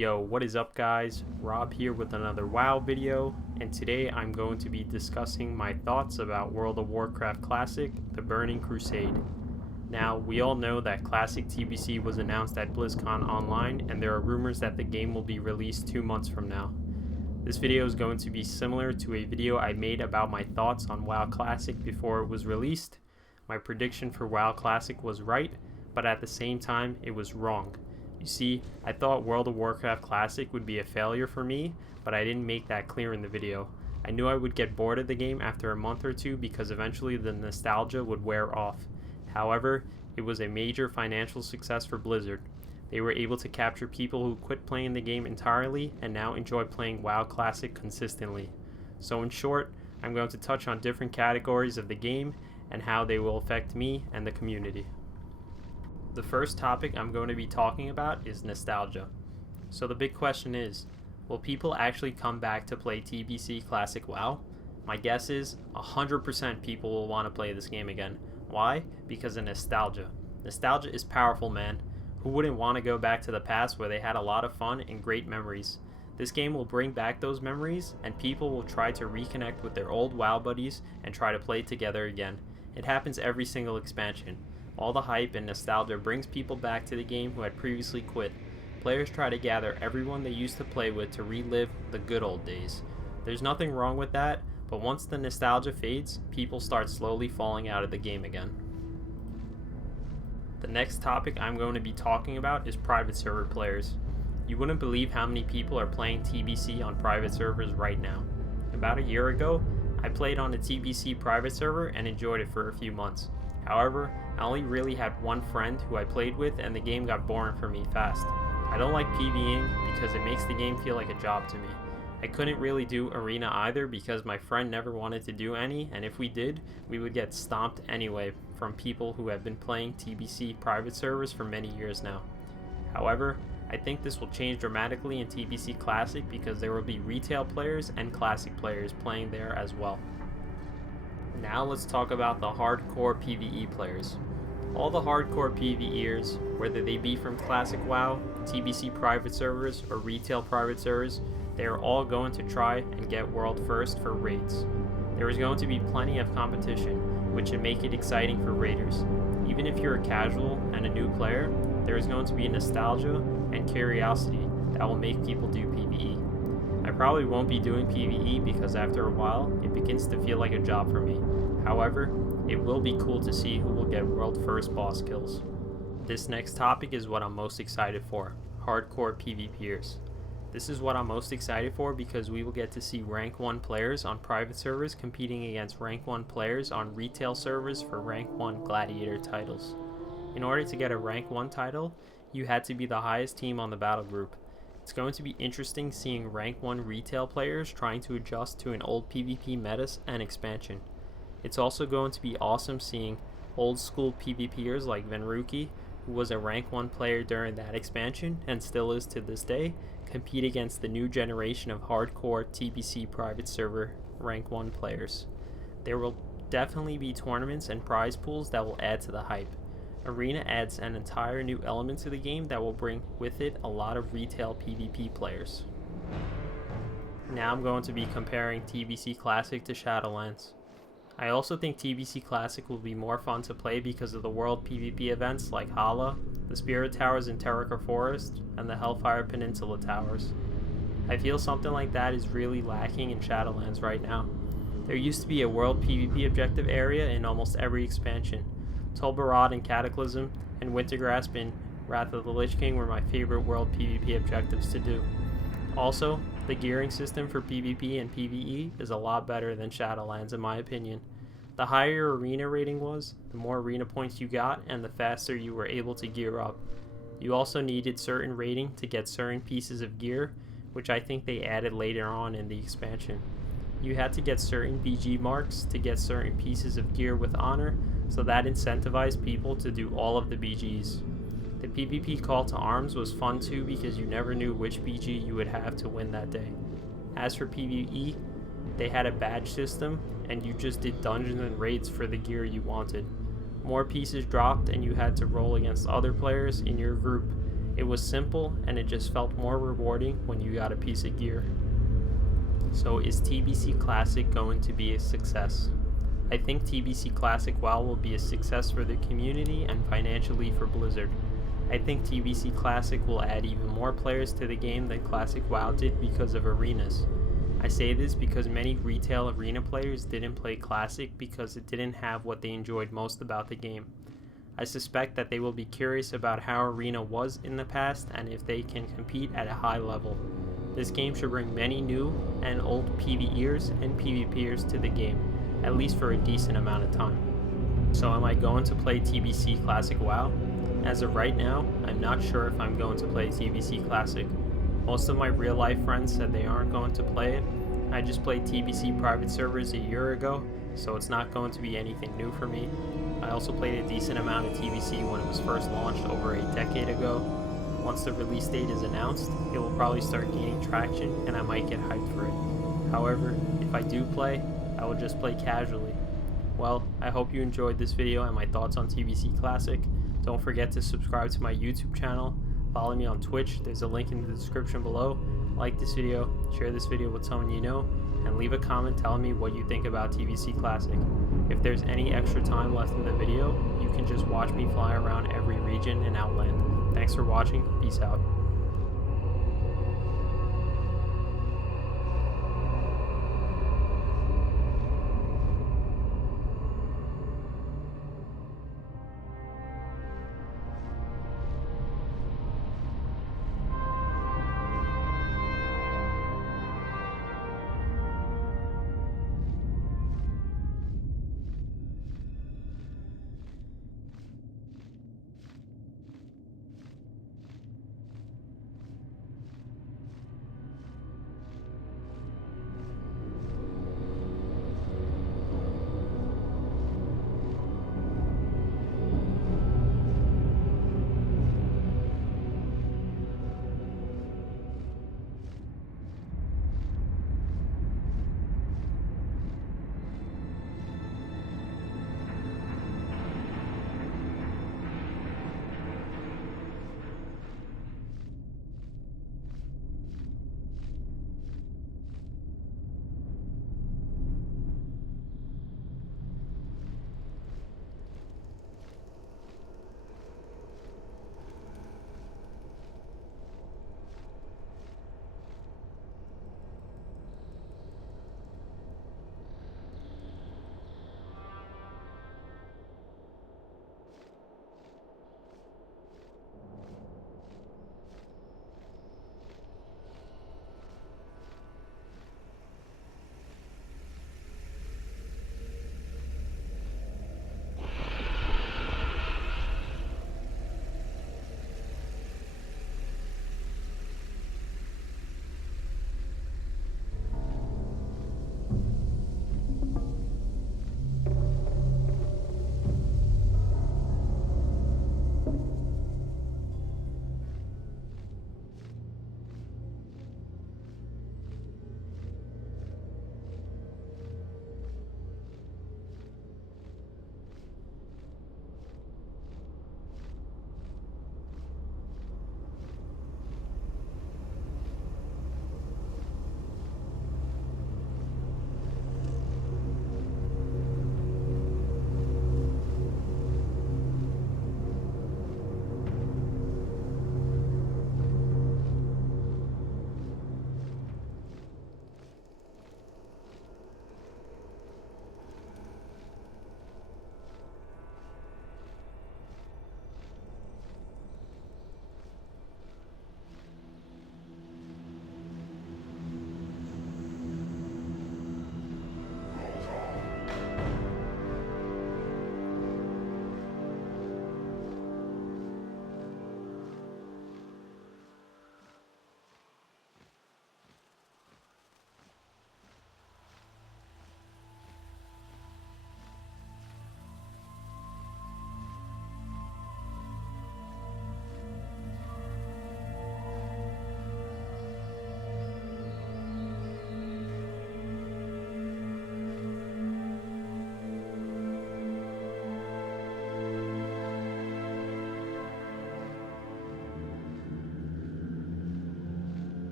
Yo, what is up guys? Rob here with another WoW video, and today I'm going to be discussing my thoughts about World of Warcraft Classic, The Burning Crusade. Now, we all know that Classic TBC was announced at BlizzCon Online, and there are rumors that the game will be released 2 months from now. This video is going to be similar to a video I made about my thoughts on WoW Classic before it was released. My prediction for WoW Classic was right, but at the same time, it was wrong. You see, I thought World of Warcraft Classic would be a failure for me, but I didn't make that clear in the video. I knew I would get bored of the game after a month or two because eventually the nostalgia would wear off. However, it was a major financial success for Blizzard. They were able to capture people who quit playing the game entirely and now enjoy playing WoW Classic consistently. So in short, I'm going to touch on different categories of the game and how they will affect me and the community. The first topic I'm going to be talking about is nostalgia. So the big question is, will people actually come back to play TBC Classic WoW? My guess is 100% people will want to play this game again. Why? Because of nostalgia. Nostalgia is powerful, man. Who wouldn't want to go back to the past where they had a lot of fun and great memories? This game will bring back those memories, and people will try to reconnect with their old WoW buddies and try to play together again. It happens every single expansion. All the hype and nostalgia brings people back to the game who had previously quit. Players try to gather everyone they used to play with to relive the good old days. There's nothing wrong with that, but once the nostalgia fades, people start slowly falling out of the game again. The next topic I'm going to be talking about is private server players. You wouldn't believe how many people are playing TBC on private servers right now. About a year ago, I played on a TBC private server and enjoyed it for a few months. However, I only really had one friend who I played with, and the game got boring for me fast. I don't like PvEing because it makes the game feel like a job to me. I couldn't really do arena either because my friend never wanted to do any, and if we did, we would get stomped anyway from people who have been playing TBC private servers for many years now. However, I think this will change dramatically in TBC Classic because there will be retail players and classic players playing there as well. Now let's talk about the hardcore PvE players. All the hardcore PvEers, whether they be from Classic WoW, TBC private servers, or retail private servers, they are all going to try and get world first for raids. There is going to be plenty of competition, which should make it exciting for raiders. Even if you're a casual and a new player, there is going to be nostalgia and curiosity that will make people do PvE. I probably won't be doing PvE because after a while, it begins to feel like a job for me. However, it will be cool to see who will get world first boss kills. This next topic is what I'm most excited for, hardcore PvPers. This is what I'm most excited for because we will get to see rank 1 players on private servers competing against rank 1 players on retail servers for rank 1 gladiator titles. In order to get a rank 1 title, you had to be the highest team on the battle group. It's going to be interesting seeing rank 1 retail players trying to adjust to an old PvP meta and expansion. It's also going to be awesome seeing old school PvPers like Venruki, who was a rank 1 player during that expansion and still is to this day, compete against the new generation of hardcore TBC private server rank 1 players. There will definitely be tournaments and prize pools that will add to the hype. Arena adds an entire new element to the game that will bring with it a lot of retail PvP players. Now I'm going to be comparing TBC Classic to Shadowlands. I also think TBC Classic will be more fun to play because of the world PvP events like Hala, the Spirit Towers in Terokkar Forest, and the Hellfire Peninsula Towers. I feel something like that is really lacking in Shadowlands right now. There used to be a world PvP objective area in almost every expansion. Tolbarad and Cataclysm, and Wintergrasp and Wrath of the Lich King were my favorite world PvP objectives to do. Also, the gearing system for PvP and PvE is a lot better than Shadowlands in my opinion. The higher your arena rating was, the more arena points you got and the faster you were able to gear up. You also needed certain rating to get certain pieces of gear, which I think they added later on in the expansion. You had to get certain BG marks to get certain pieces of gear with honor, so that incentivized people to do all of the BGs. The PvP call to arms was fun too because you never knew which BG you would have to win that day. As for PvE, they had a badge system and you just did dungeons and raids for the gear you wanted. More pieces dropped and you had to roll against other players in your group It was simple, and it just felt more rewarding when you got a piece of gear. So is TBC Classic going to be a success? I think TBC Classic WoW will be a success for the community and financially for Blizzard. I think TBC Classic will add even more players to the game than Classic WoW did because of arenas. I say this because many retail arena players didn't play Classic because it didn't have what they enjoyed most about the game. I suspect that they will be curious about how arena was in the past and if they can compete at a high level. This game should bring many new and old PvEers and PvPers to the game, at least for a decent amount of time. So am I going to play TBC Classic WoW? As of right now, I'm not sure if I'm going to play TBC Classic. Most of my real life friends said they aren't going to play it. I just played TBC private servers a year ago, so it's not going to be anything new for me. I also played a decent amount of TBC when it was first launched over a decade ago. Once the release date is announced, it will probably start gaining traction and I might get hyped for it. However, if I do play, I will just play casually. Well, I hope you enjoyed this video and my thoughts on TBC Classic. Don't forget to subscribe to my YouTube channel, follow me on Twitch, there's a link in the description below. Like this video, share this video with someone you know, and leave a comment telling me what you think about TBC Classic. If there's any extra time left in the video, you can just watch me fly around every region and Outland. Thanks for watching, peace out.